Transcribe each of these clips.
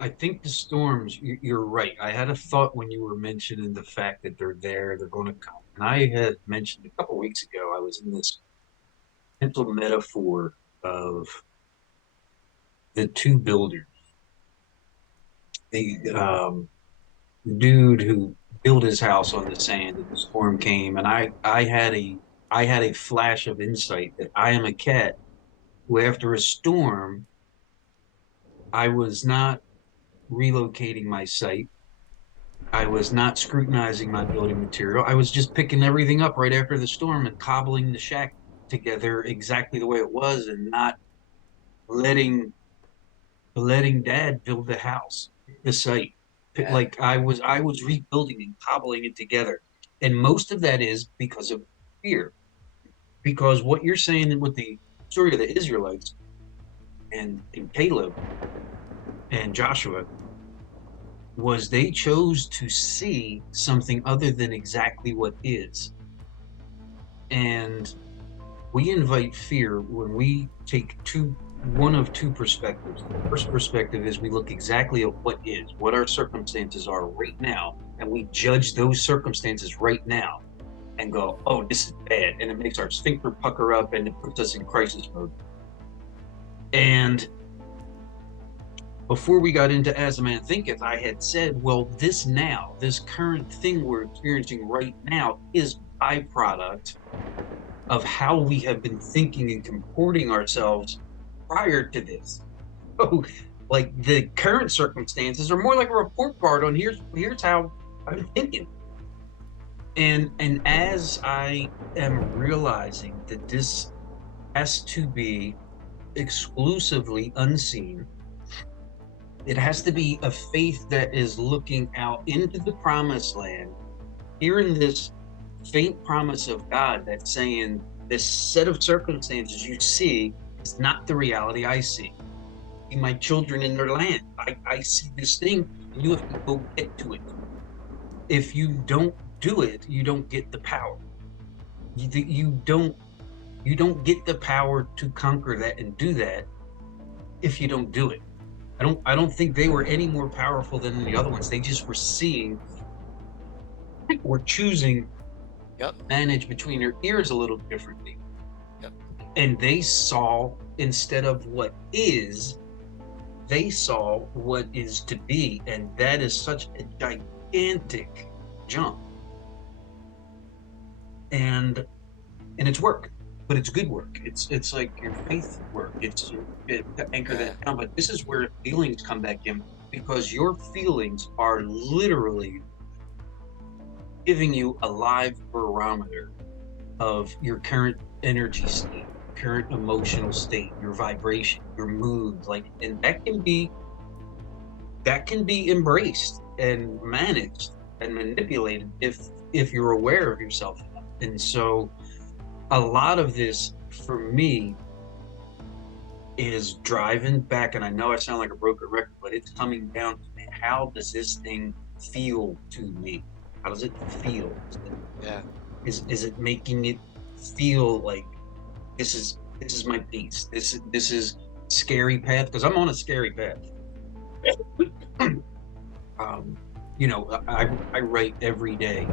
I think the storms, you're right. I had a thought when you were mentioning the fact that they're there, they're going to come. And I had mentioned a couple weeks ago, I was in this mental metaphor of the two builders, the dude who built his house on the sand and the storm came. And I had a flash of insight that I am a cat who, after a storm, I was not relocating my site. I was not scrutinizing my building material. I was just picking everything up right after the storm and cobbling the shack together exactly the way it was and not letting dad build the house, the site. Yeah. Like I was rebuilding and cobbling it together. And most of that is because of fear. Because what you're saying with the story of the Israelites and Caleb and Joshua was they chose to see something other than exactly what is. And we invite fear when we take one of two perspectives. The first perspective is we look exactly at what is, what our circumstances are right now, and we judge those circumstances right now and go, oh, this is bad. And it makes our sphincter pucker up and it puts us in crisis mode. And before we got into As a Man Thinketh, I had said, well, this now, this current thing we're experiencing right now is byproduct of how we have been thinking and comporting ourselves prior to this. So, like the current circumstances are more like a report card on here's how I'm thinking. And as I am realizing that this has to be exclusively unseen, it has to be a faith that is looking out into the promised land, hearing this faint promise of God that's saying this set of circumstances you see is not the reality I see. My children in their land. I see this thing and you have to go get to it. If you don't do it, you don't get the power. You don't get the power to conquer that and do that if you don't do it. I don't think they were any more powerful than the other ones. They just were seeing or choosing to Yep. manage between their ears a little differently. Yep. And they saw instead of what is, they saw what is to be, and that is such a gigantic jump. And it's work, but it's good work. It's like your faith work. It's to anchor Yeah. that down. But this is where feelings come back in because your feelings are literally giving you a live barometer of your current energy state, current emotional state, your vibration, your mood, like, and that can be embraced and managed and manipulated if you're aware of yourself enough. And so a lot of this for me is driving back, and I know I sound like a broken record, but it's coming down to how does this thing feel to me? How does it feel? Yeah. Is it making it feel like this is my peace? This is scary path because I'm on a scary path. um, I write every day.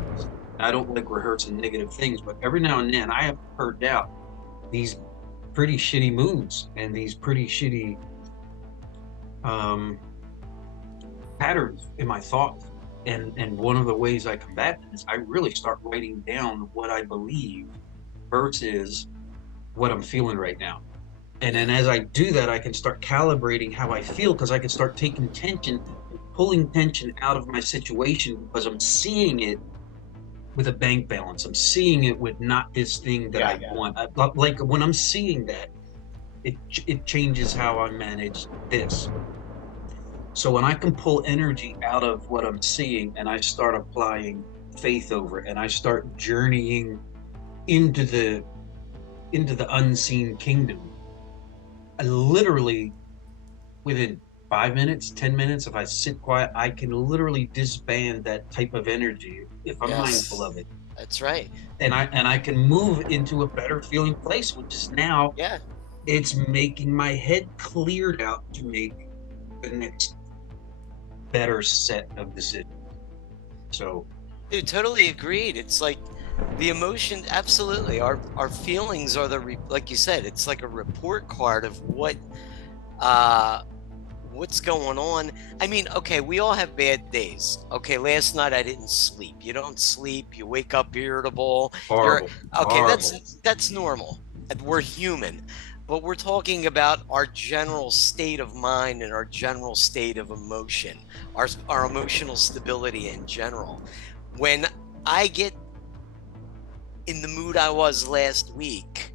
I don't like rehearsing negative things, but every now and then I have heard out these pretty shitty moods and these pretty shitty um, patterns in my thoughts. And one of the ways I combat them is I really start writing down what I believe versus what I'm feeling right now. And then Yeah. as I do that, I can start calibrating how I feel because I can start taking tension and pulling tension out of my situation because I'm seeing it with a bank balance. I'm seeing it with not this thing that Yeah. I want. Like when I'm seeing that, it changes how I manage this. So when I can pull energy out of what I'm seeing and I start applying faith over it and I start journeying into the unseen kingdom, I literally within 5 minutes, 10 minutes, if I sit quiet, I can literally disband that type of energy if I'm mindful Yes. of it. That's right. And I can move into a better feeling place, which is now Yeah. it's making my head cleared out to make the next. better set of decisions. So, Dude, totally agreed. It's like the emotion, absolutely. Our feelings are like you said, it's like a report card of what's going on. I mean, okay, we all have bad days. Okay, last night I didn't sleep. You don't sleep, you wake up irritable. You're horrible, okay, horrible. that's normal. We're human. But we're talking about our general state of mind and our general state of emotion, our emotional stability in general. When I get in the mood I was last week,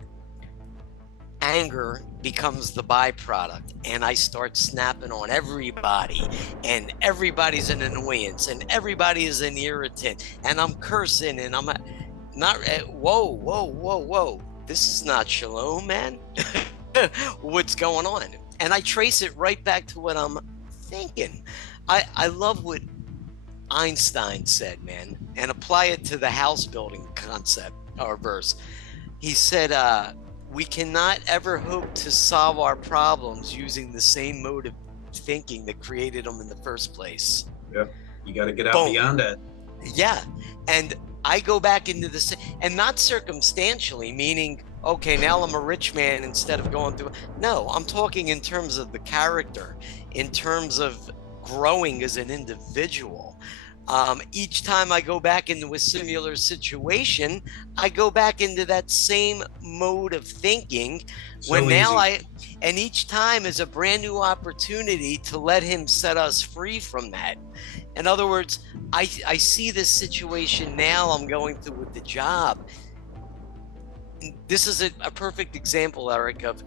anger becomes the byproduct, and I start snapping on everybody, and everybody's an annoyance, and everybody is an irritant, and I'm cursing, and I'm not. Whoa, whoa, whoa, whoa! This is not shalom, man. What's going on? And I trace it right back to what I'm thinking. I love what Einstein said, man, and apply it to the house building concept or verse. He said, we cannot ever hope to solve our problems using the same mode of thinking that created them in the first place. Yeah, you got to get out Boom. beyond that. Yeah. And I go back into this, and not circumstantially, meaning, okay, now I'm a rich man instead of going through. No, I'm talking in terms of the character, in terms of growing as an individual. Each time I go back into a similar situation, I go back into that same mode of thinking. And each time is a brand new opportunity to let him set us free from that. In other words, I see this situation now I'm going through with the job. This is a perfect example, Eric, of,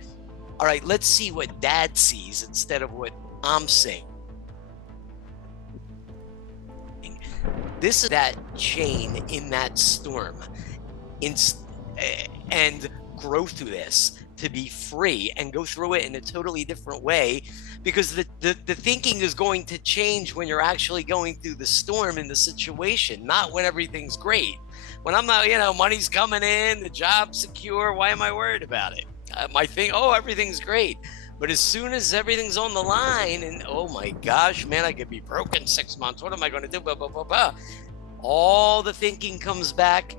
all right, let's see what dad sees instead of what I'm saying. This is that chain in that storm, and grow through this to be free and go through it in a totally different way, because the thinking is going to change when you're actually going through the storm in the situation, not when everything's great. When I'm not, money's coming in, the job's secure, why am I worried about it? My thing, everything's great. But as soon as everything's on the line, and oh my gosh, man, I could be broke in 6 months. What am I going to do? Blah, blah, blah, blah. All the thinking comes back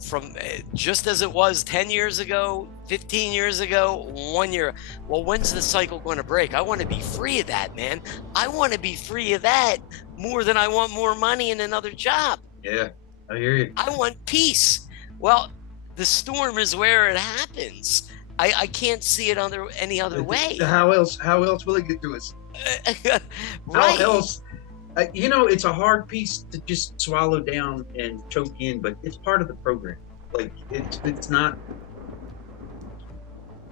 from just as it was 10 years ago, 15 years ago, 1 year. Well, when's the cycle going to break? I want to be free of that, man. I want to be free of that more than I want more money and another job. Yeah, I hear you. I want peace. Well, the storm is where it happens. I can't see it any other way. How else will it get to us? Right. How else? It's a hard piece to just swallow down and choke in, but it's part of the program. Like it's not.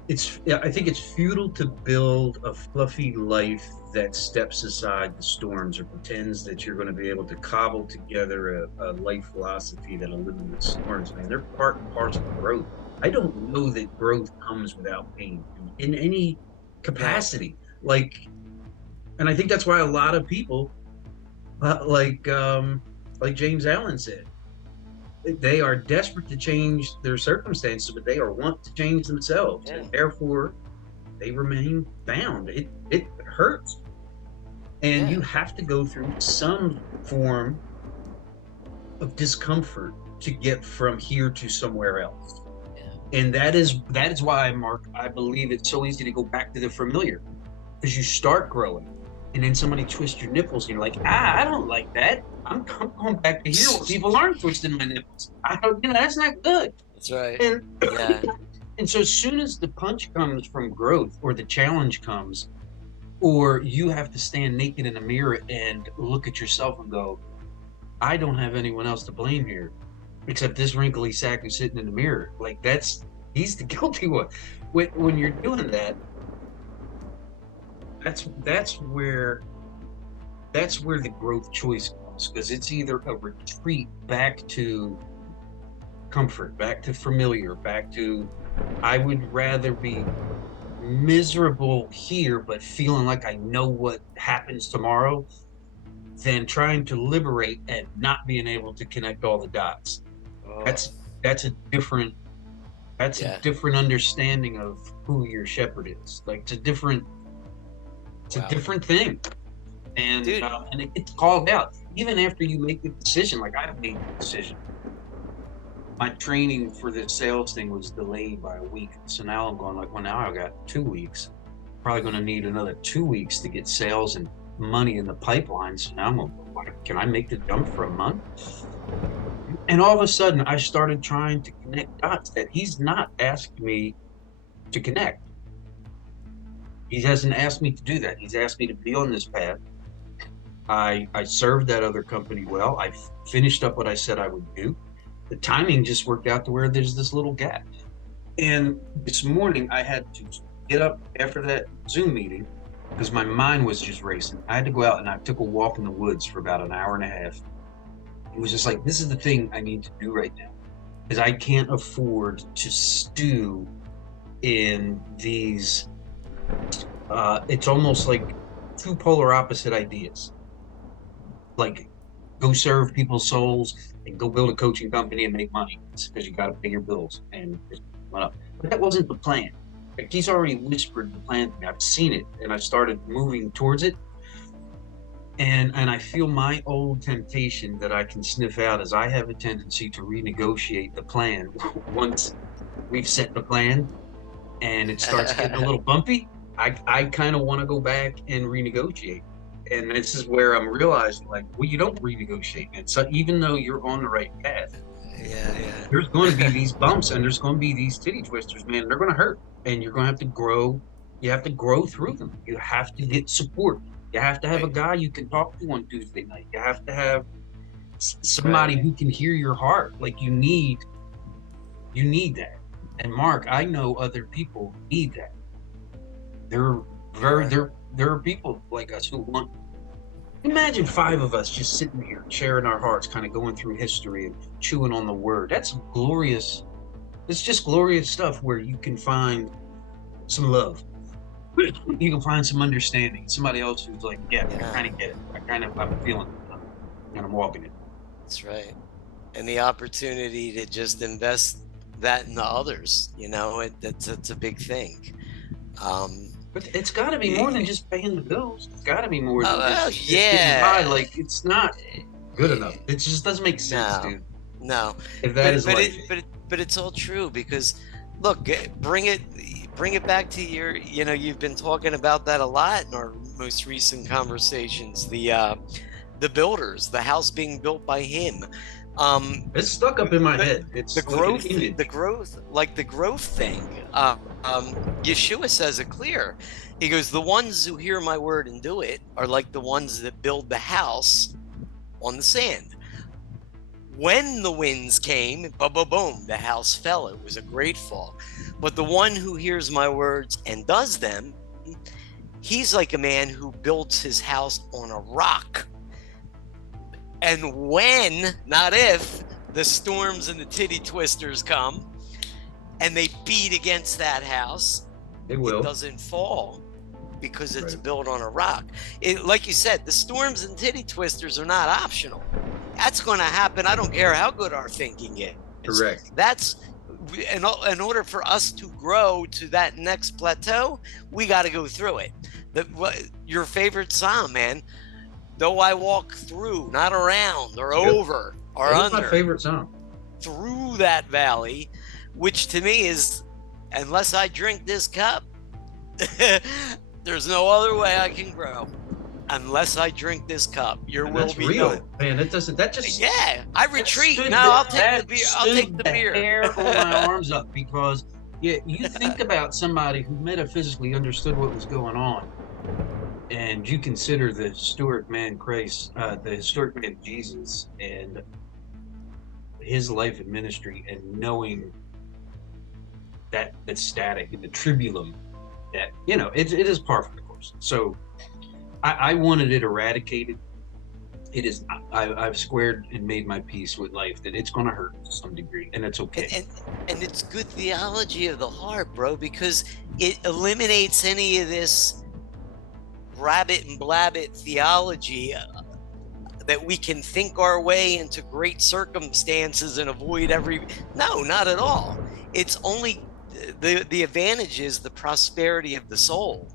I think it's futile to build a fluffy life that steps aside the storms or pretends that you're going to be able to cobble together a life philosophy that eliminates storms. Man, they're part and parcel of growth. I don't know that growth comes without pain in any capacity. And I think that's why a lot of people, like James Allen said, they are desperate to change their circumstances, but they are want to change themselves, and therefore they remain bound. It hurts, and you have to go through some form of discomfort to get from here to somewhere else. And that is why, Mark, I believe it's so easy to go back to the familiar, because you start growing, and then somebody twists your nipples, and you're like, I don't like that. I'm going back to here where people aren't twisting my nipples. That's not good. That's right. And so as soon as the punch comes from growth, or the challenge comes, or you have to stand naked in a mirror and look at yourself and go, I don't have anyone else to blame here except this wrinkly sack who's sitting in the mirror. Like, he's the guilty one. When you're doing that, that's where the growth choice comes, because it's either a retreat back to comfort, back to familiar, back to, I would rather be miserable here but feeling like I know what happens tomorrow, than trying to liberate and not being able to connect all the dots. That's a different understanding of who your shepherd is. Like, it's a different thing. dude. And it gets called out even after you make the decision. Like I made the decision. My training for this sales thing was delayed by a week, so now I'm going like, well, now I got 2 weeks. Probably going to need another 2 weeks to get sales and money in the pipeline. So now I'm going, can I make the jump for a month? And all of a sudden, I started trying to connect dots that he's not asked me to connect. He hasn't asked me to do that. He's asked me to be on this path. I served that other company well. I finished up what I said I would do. The timing just worked out to where there's this little gap. And this morning, I had to get up after that Zoom meeting because my mind was just racing. I had to go out and I took a walk in the woods for about an hour and a half. It was just like, this is the thing I need to do right now because I can't afford to stew in these. It's almost like two polar opposite ideas. Like, go serve people's souls and go build a coaching company and make money because you got to pay your bills and just went up. But that wasn't the plan. Like, he's already whispered the plan to me. I've seen it and I started moving towards it. And I feel my old temptation that I can sniff out as I have a tendency to renegotiate the plan once we've set the plan and it starts getting a little bumpy. I kind of want to go back and renegotiate. And this is where I'm realizing, like, well, you don't renegotiate, man. So even though you're on the right path, Yeah. there's going to be these bumps and there's going to be these titty twisters, man. They're going to hurt, and you're going to have to grow. You have to grow through them. You have to get support. You have to have a Right. guy you can talk to on Tuesday night. You have to have somebody Right. who can hear your heart. Like you need that. And Mark, I know other people need that. There very Yeah. there are people like us who want. Imagine five of us just sitting here, sharing our hearts, kind of going through history and chewing on the word. That's glorious. It's just glorious stuff where you can find some love. You can find some understanding. Somebody else who's like, yeah, I Yeah. kind of get it. I'm feeling it. And I'm walking it. That's right. And the opportunity to just invest that in the others, that's a big thing. Um, But it's got to be more than just paying the bills. It's got to be more oh, than well, just getting by. yeah. Like it's not good enough. It just doesn't make sense, No, dude. no, If that is life. but it's all true because look, bring it back to you've been talking about that a lot in our most recent conversations. The builders, the house being built by him. It's stuck up in my the, head. It's like an image. the growth thing. Yeshua says it clear. He goes, the ones who hear my word and do it are like the ones that build the house on the sand. When the winds came, boom, boom, boom, the house fell. It was a great fall. But the one who hears my words and does them, he's like a man who builds his house on a rock. And when, not if, the storms and the titty twisters come and they beat against that house, It will. it doesn't fall because it's Right. built on a rock. Like you said, the storms and titty twisters are not optional. That's going to happen. I don't care how good our thinking is. Correct. That's in order for us to grow to that next plateau, we got to go through it. Your favorite psalm, man. Though I walk through, not around or over or That's under, my favorite song. through that valley, which to me is, unless I drink this cup, there's no other way I can grow. Unless I drink this cup, your And will that's be real, done. man. That doesn't. That just. Yeah, I retreat. stood No, the- I'll take that the beer. I'll take stood the beer. hair on my arms up because you think about somebody who metaphysically understood what was going on, and you consider the historic man Christ, the historic man Jesus, and his life and ministry, and knowing that static and the tribulum, that it is par for the course. So I wanted it eradicated. It is. I've squared and made my peace with life that it's going to hurt to some degree, and it's okay. And it's good theology of the heart, bro, because it eliminates any of this rabbit and blabbit theology that we can think our way into great circumstances and avoid no, not at all. It's only the advantage is the prosperity of the soul.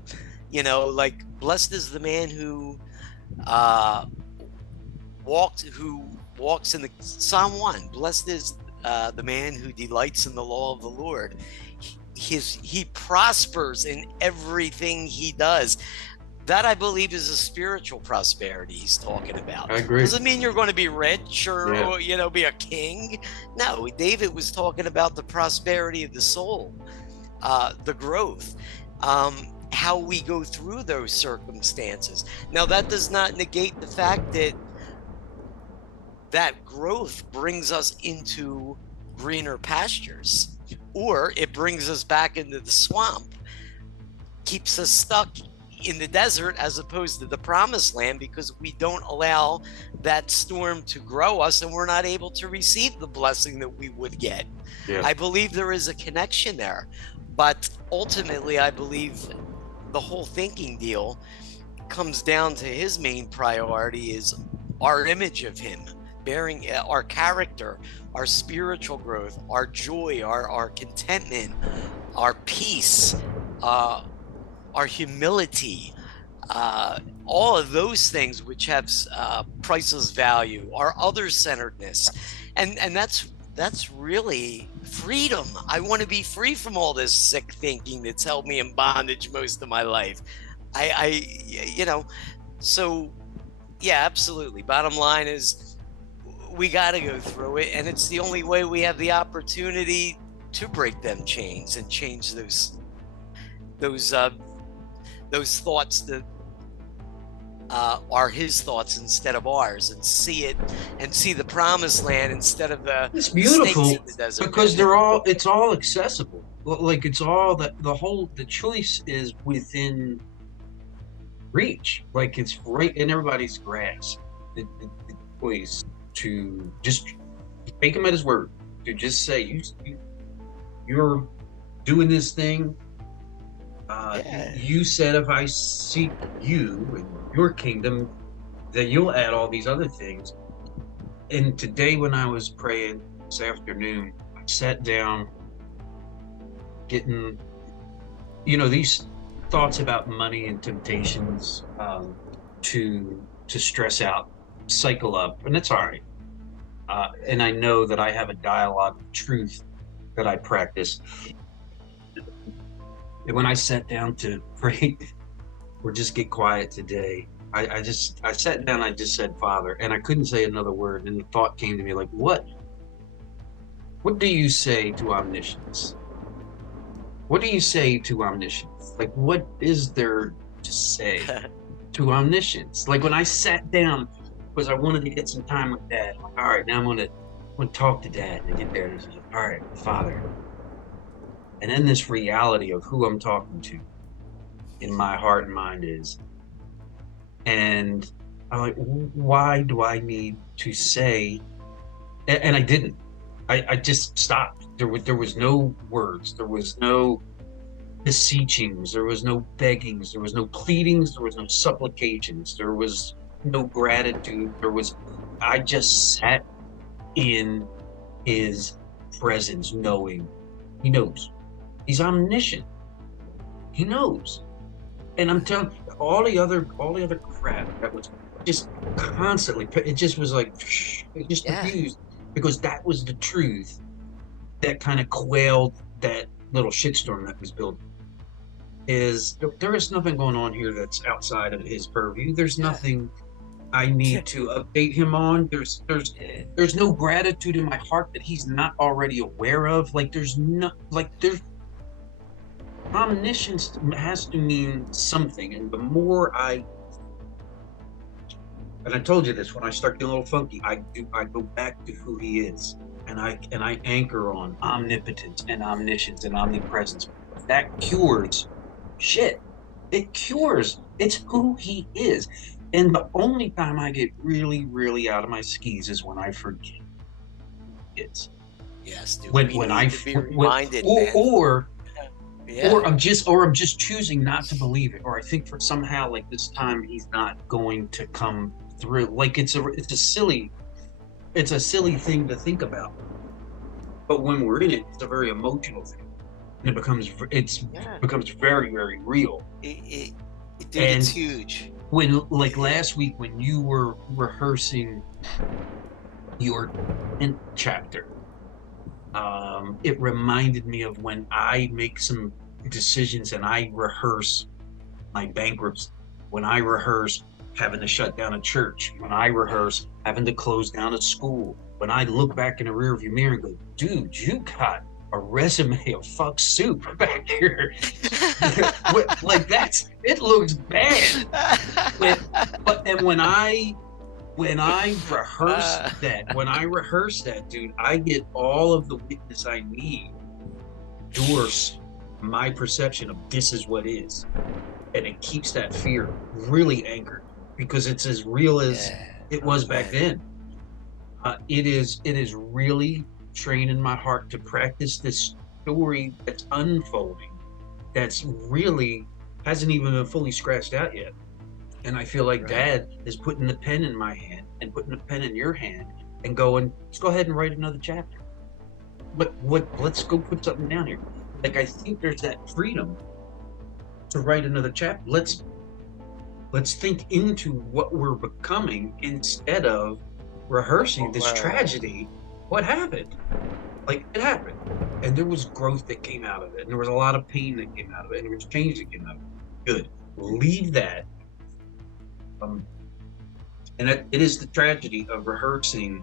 Like blessed is the man who uh, who walks in the Psalm 1. Blessed is the man who delights in the law of the Lord. He prospers in everything he does. That, I believe, is a spiritual prosperity he's talking about. I agree. Doesn't mean you're going to be rich Yeah. or be a king. No, David was talking about the prosperity of the soul, the growth, how we go through those circumstances. Now, that does not negate the fact that growth brings us into greener pastures, or it brings us back into the swamp, keeps us stuck in the desert as opposed to the promised land, because we don't allow that storm to grow us and we're not able to receive the blessing that we would get. Yeah. I believe there is a connection there, but ultimately I believe the whole thinking deal comes down to his main priority is our image of him, bearing our character, our spiritual growth, our joy, our contentment, our peace, our humility, all of those things which have priceless value, our other-centeredness, and that's really freedom. I want to be free from all this sick thinking that's held me in bondage most of my life. So yeah, absolutely. Bottom line is we got to go through it, and it's the only way we have the opportunity to break them chains and change those thoughts that are his thoughts instead of ours, and see the promised land instead of the It's snakes beautiful in the desert. because it's all accessible. Like it's all the choice is within reach. Like it's right in everybody's grasp. The choice to just take him at his word, to just say you're doing this thing. Yeah. You said if I seek you and your kingdom, that you'll add all these other things. And today, when I was praying this afternoon, I sat down, getting, these thoughts about money and temptations to stress out, cycle up, and it's all right. And I know that I have a dialogue of truth that I practice. And when I sat down to pray or just get quiet today, I sat down, I just said, Father, and I couldn't say another word. And the thought came to me like, what do you say to omniscience? What do you say to omniscience? Like, what is there to say to omniscience? Like when I sat down, because I wanted to get some time with Dad. I'm like, all right, now I'm gonna talk to Dad and get there. And he's like, all right, Father. And then this reality of who I'm talking to in my heart and mind is, and I'm like, why do I need to say? And I didn't. I just stopped. There was no words. There was no beseechings. There was no beggings. There was no pleadings. There was no supplications. There was no gratitude. I just sat in his presence, knowing he knows. He's omniscient. He knows. And I'm telling you, all the other crap that was just constantly, it just was like, it just diffused, because that was the truth that kind of quailed that little shitstorm that was building. Is there is nothing going on here that's outside of his purview. There's nothing I need to update him on. There's no gratitude in my heart that he's not already aware of. Like there's omniscience has to mean something, and the more I told you this, when I start getting a little funky, I go back to who he is, and I anchor on omnipotence and omniscience and omnipresence. That cures shit. It cures. It's who he is. And the only time I get really, really out of my skis is when I forget it's. Yes, dude. When I be reminded, or I'm just choosing not to believe it, or I think for somehow like this time he's not going to come through. Like it's a silly thing to think about, but when we're in it, it's a very emotional thing, and it becomes very, very real. Dude, it's huge. when like last week when you were rehearsing your 10th chapter, it reminded me of when I make some decisions and I rehearse my bankruptcy, when I rehearse having to shut down a church, when I rehearse having to close down a school, when I look back in the rearview mirror and go, dude, you got a resume of fuck soup back here. Like that's it looks bad. When, but and when I rehearse that, dude, I get all of the witness I need to endorse my perception of this is what is. And it keeps that fear really anchored because it's as real as Yeah. it Oh was back man. then. It is really training my heart to practice this story that's unfolding, that's really hasn't even been fully scratched out yet. And I feel like Right. Dad is putting the pen in my hand and putting the pen in your hand and going, let's go ahead and write another chapter. Let's go put something down here. Like I think there's that freedom to write another chapter. Let's think into what we're becoming instead of rehearsing this Well, tragedy. What happened? Like it happened. And there was growth that came out of it. And there was a lot of pain that came out of it. And there was change that came out of it. Good. Leave that. Um, and it is the tragedy of rehearsing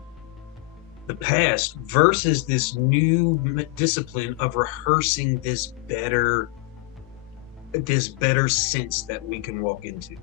the past versus this new discipline of rehearsing this better sense that we can walk into.